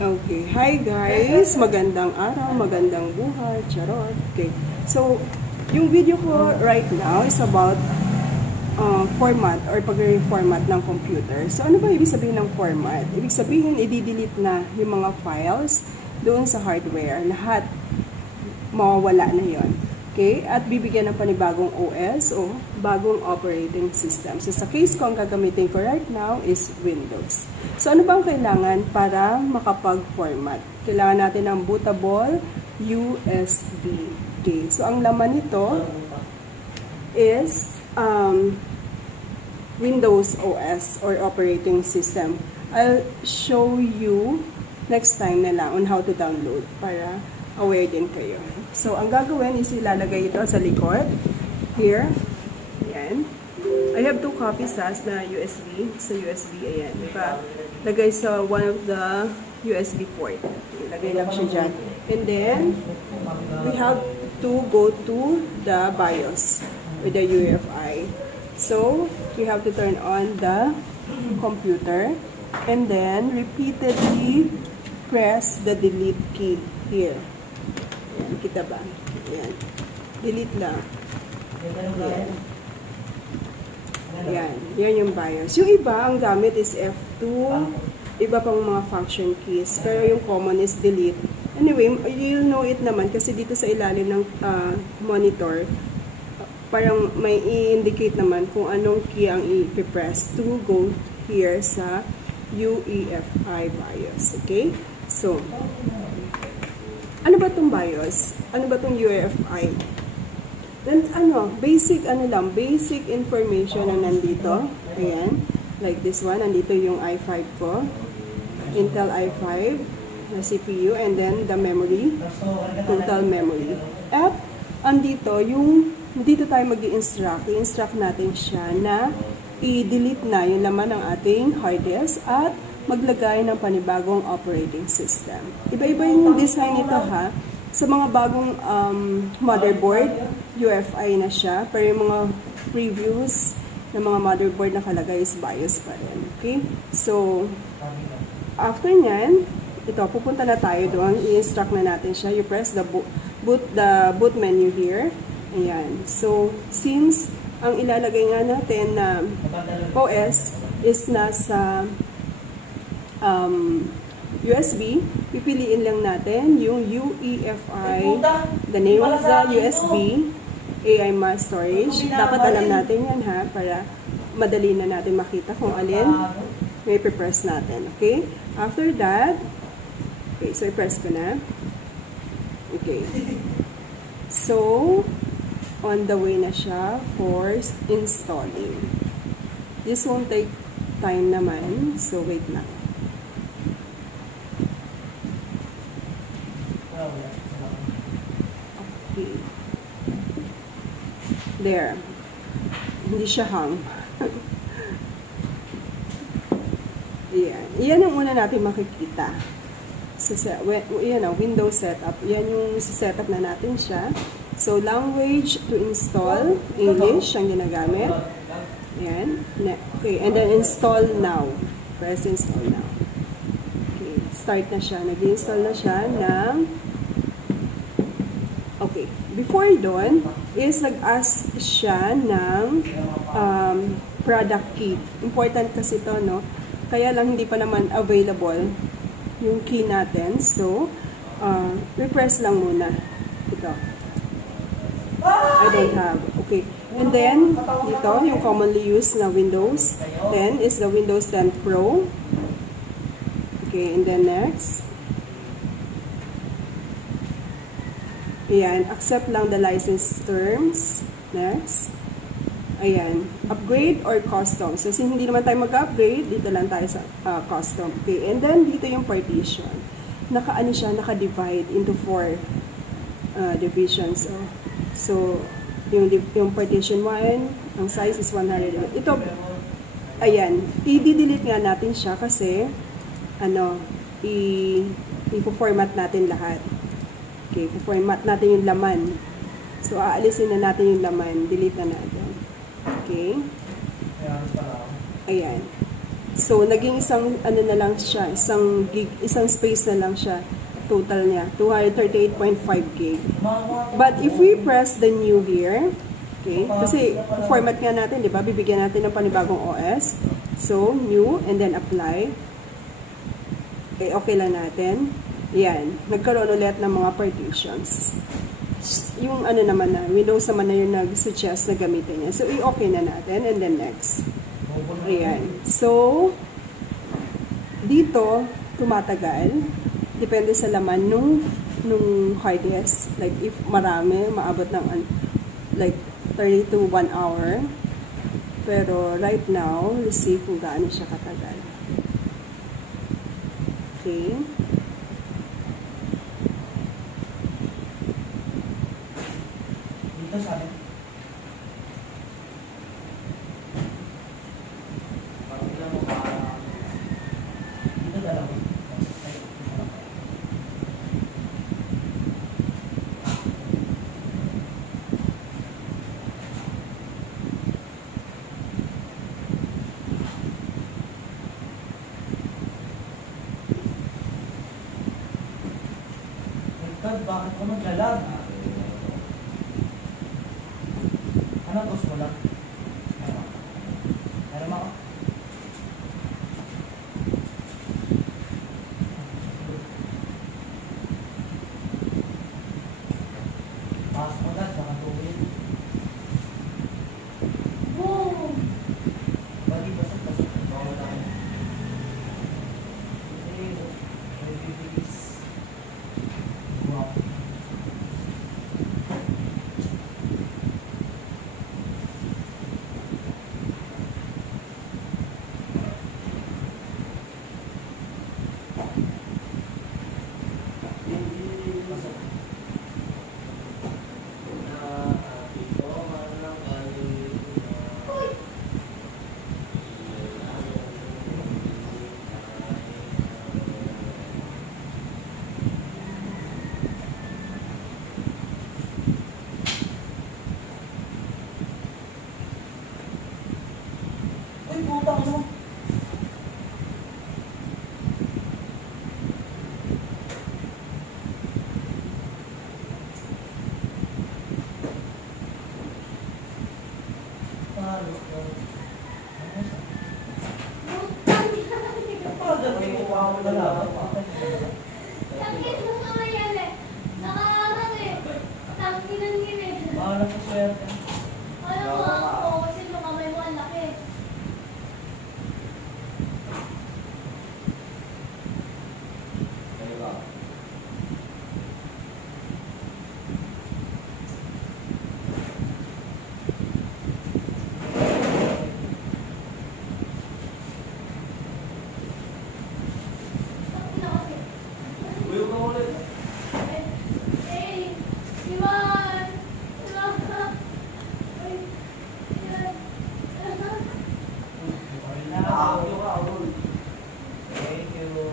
Okay, hi guys! Magandang araw, magandang buhay, charot. Okay, so yung video ko right now is about format or pag-reformat ng computer. So ano ba ibig sabihin ng format? Ibig sabihin, i-delete na yung mga files doon sa hardware. Lahat mawawala na yon. Okay, at bibigyan ng panibagong OS o bagong operating system. So sa case ko, ang gagamitin ko right now is Windows. So ano bang kailangan para makapag-format? Kailangan natin ng bootable USB. Okay, so ang laman nito is Windows OS or operating system. I'll show you next time na lang on how to download para aware din kayo. So, ang gagawin is ilalagay ito sa likod. Here. Ayan. I have 2 copies na USB. Sa USB, ayan. Lagay sa one of the USB port. Ilagay lang siya dyan. And then, we have to go to the BIOS with the UEFI. So, we have to turn on the computer and then repeatedly press the delete key here. Ayan, kita ba? Ayan. Delete lang. Ayan. Ayan. Yan yung BIOS. Yung iba, ang gamit is F2. Iba pang mga function keys. Pero yung common is delete. Anyway, you'll know it naman kasi dito sa ilalim ng monitor, parang may i-indicate naman kung anong key ang i-press to go here sa UEFI BIOS. Okay? So, ano ba itong BIOS? Ano ba itong UEFI? Then, basic information na nandito. Ayan. Like this one. Nandito yung i5 ko. Intel i5 na CPU. And then, the memory. Total memory. At, andito, dito tayo mag-i-instruct. I-instruct natin siya na i-delete na yung laman ng ating hard disk at maglagay ng panibagong operating system. Iba-iba yung design nito ha. Sa mga bagong motherboard, UEFI na siya. Pero yung mga previews ng mga motherboard nakalagay is BIOS pa rin. Okay? So, after nyan, ito, pupunta na tayo doon. I-instruct na natin siya. You press the boot menu here. Ayan. So, since ang ilalagay nga natin na OS is nasa USB, pipiliin lang natin yung UEFI, the name of the USB, AI mass storage. Dapat alam natin yan ha, para madali na natin makita kung alin may press natin. Okay? After that, okay, so i-press ko na. Okay. So, on the way na siya for installing. This won't take time naman, so wait lang. Okay. There. Hindi siya hang. Ayan. Iyan ang una natin makikita. Windows setup. Yan yung setup na natin siya. So, language to install, English ang ginagamit. Ayan. Okay, and then install now. Press install now. Okay, start na siya. Nag-install na siya ng... Okay, before doon, is nag-ask siya ng product key. Important kasi ito, no? Kaya lang hindi pa naman available yung key natin. So, repress lang muna. Ito. I don't have. Okay. And then, dito, yung commonly used na Windows 10 is the Windows 10 Pro. Okay, and then next. Ayan, accept lang the license terms. Next. Ayan, upgrade or custom. So, since hindi naman tayo mag-upgrade, dito lang tayo sa custom. Okay, and then dito yung partition. Naka-ano siya, naka-divide into 4 divisions. So, yung partition 1, ang size is 100. Ito, ayan, i-delete nga natin siya kasi, i-format natin lahat. Okay, i-format natin yung laman. So, aalisin na natin yung laman. Delete na natin. Okay. Ayan. So, naging isang, ano na lang siya, isang gig, isang space na lang siya, total niya, 238.5 gig. But if we press the new here, okay, kasi format nga natin, di ba, bibigyan natin ng panibagong OS. So, new, and then apply. Okay, okay lang natin. Yan, nagkaroon ulit ng mga partitions. Yung ano naman na, Windows naman na yung nag-suggest na gamitin niya. So, i-okay na natin, and then next. Ayan. So, dito, tumatagal. Depende sa laman nung hard disk. Like, if marami, maabot ng like 30 to 1 hour. Pero, right now, let's see kung gaano siya katagal. Okay. Dito sabi. Dito dalawa. Bakit ko maglalag? Ano gusto mo lang? Meron ako? Pass mo agad, baka tuwin. Boom! Bali, pasok. Bawal tayo. May bibilis. Wow. Uy, putang mo. Bahala sa swerte. Thank you.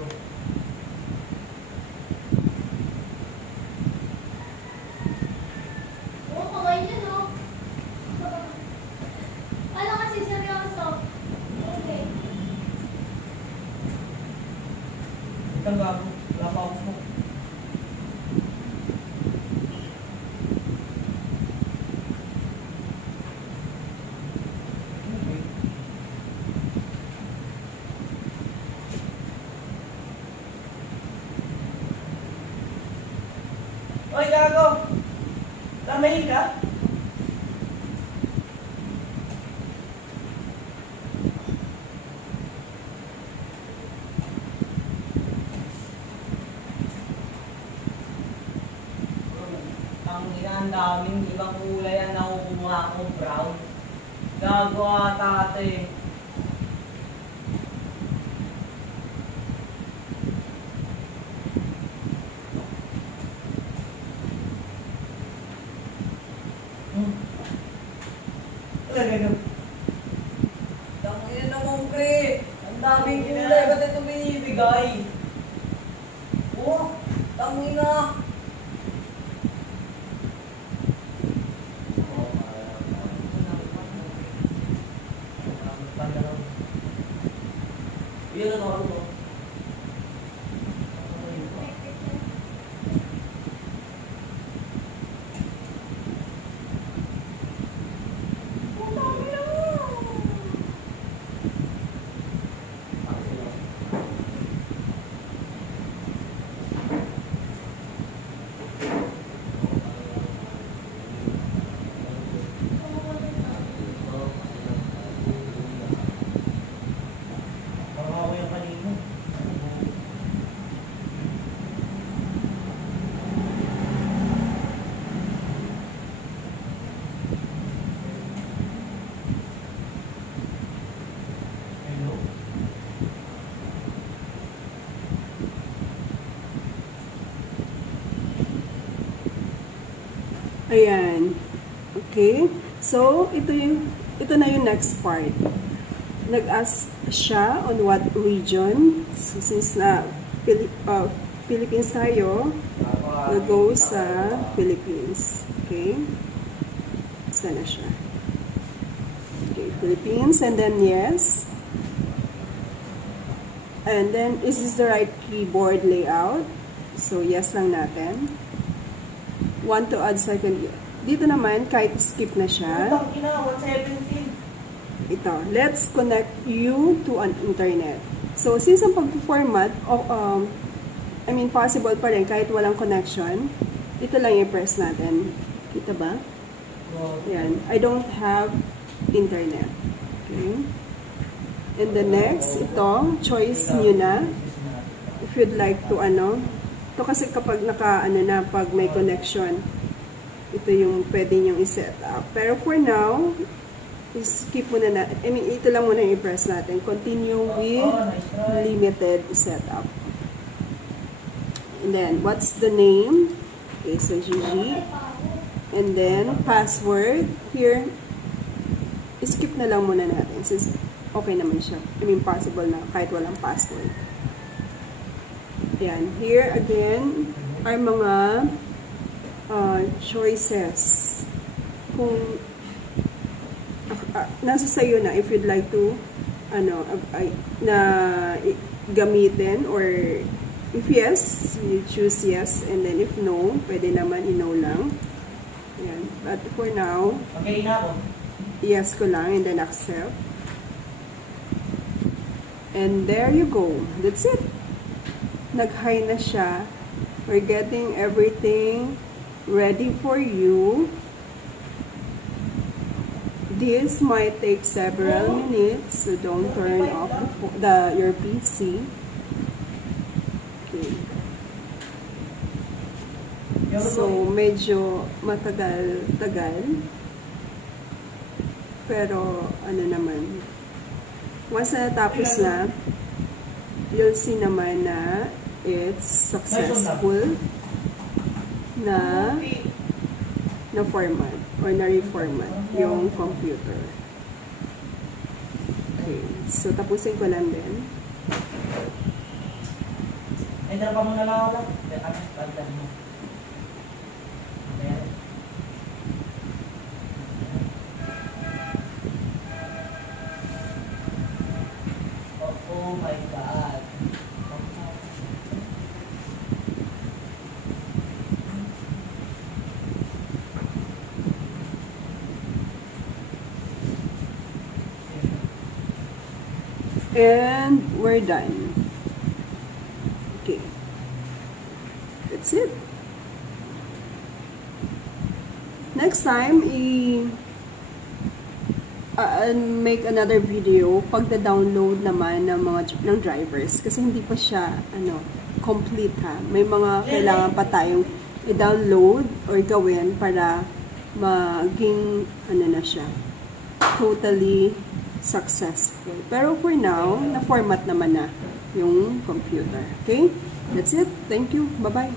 Itang gago. Wala pa ako smoke. Oy, gago! Lamay ka? Ang daming ibang kulay ang nakukuha ko, brown. Gago ata ate. Tangina naman, pre. Ang daming kulay. Ba't ito binibigay? Oh, tangina. Yun ang ako mo. Ayan. Okay. So, ito na yung next part. Nag-ask siya on what region. So, since na Philippines tayo, go sa Philippines. Okay. Sana siya. Okay, Philippines. And then, yes. And then, is this the right keyboard layout? So, yes lang natin. Want to add second. Dito naman, kahit skip na siya. Ito, let's connect you to an internet. So, since ang pag-format, possible pa rin kahit walang connection, ito lang i-press natin. Kita ba? Yan. I don't have internet. Okay. And the next, ito, choice nyo na. If you'd like to, ito kasi kapag pag may connection, ito yung pwede nyong i-set up. Pero for now, skip muna na. Ito lang muna i-press natin. Continue with limited setup. And then, what's the name? Okay, so Gigi. And then, password. Here, skip na lang muna natin. Since okay naman siya. Possible na kahit walang password. Yan. Here, again, are mga choices. Kung nasa sayo na, if you'd like to, na gamitin, or if yes, you choose yes, and then if no, pwede naman i-no lang. Yan. But for now, okay na ako. Yes ko lang, and then accept. And there you go. That's it. Nag-hi na siya. We're getting everything ready for you. This might take several minutes, so don't turn off your PC. Okay. So, medyo matagal-tagal. Pero, naman. Once na natapos na, you'll see naman na it's successful na format or na-reformat yung computer. Okay. So, tapusin ko lang din. Enter pa muna lang ako lang. Pagdan mo. Oh my God. And we're done. Okay. That's it. Next time, make another video pagda-download naman ng drivers kasi hindi pa siya complete ha. May mga kailangan pa tayong i-download or gawin para maging na siya totally successful. Pero for now, na-format naman na yung computer. Okay? That's it. Thank you. Bye-bye.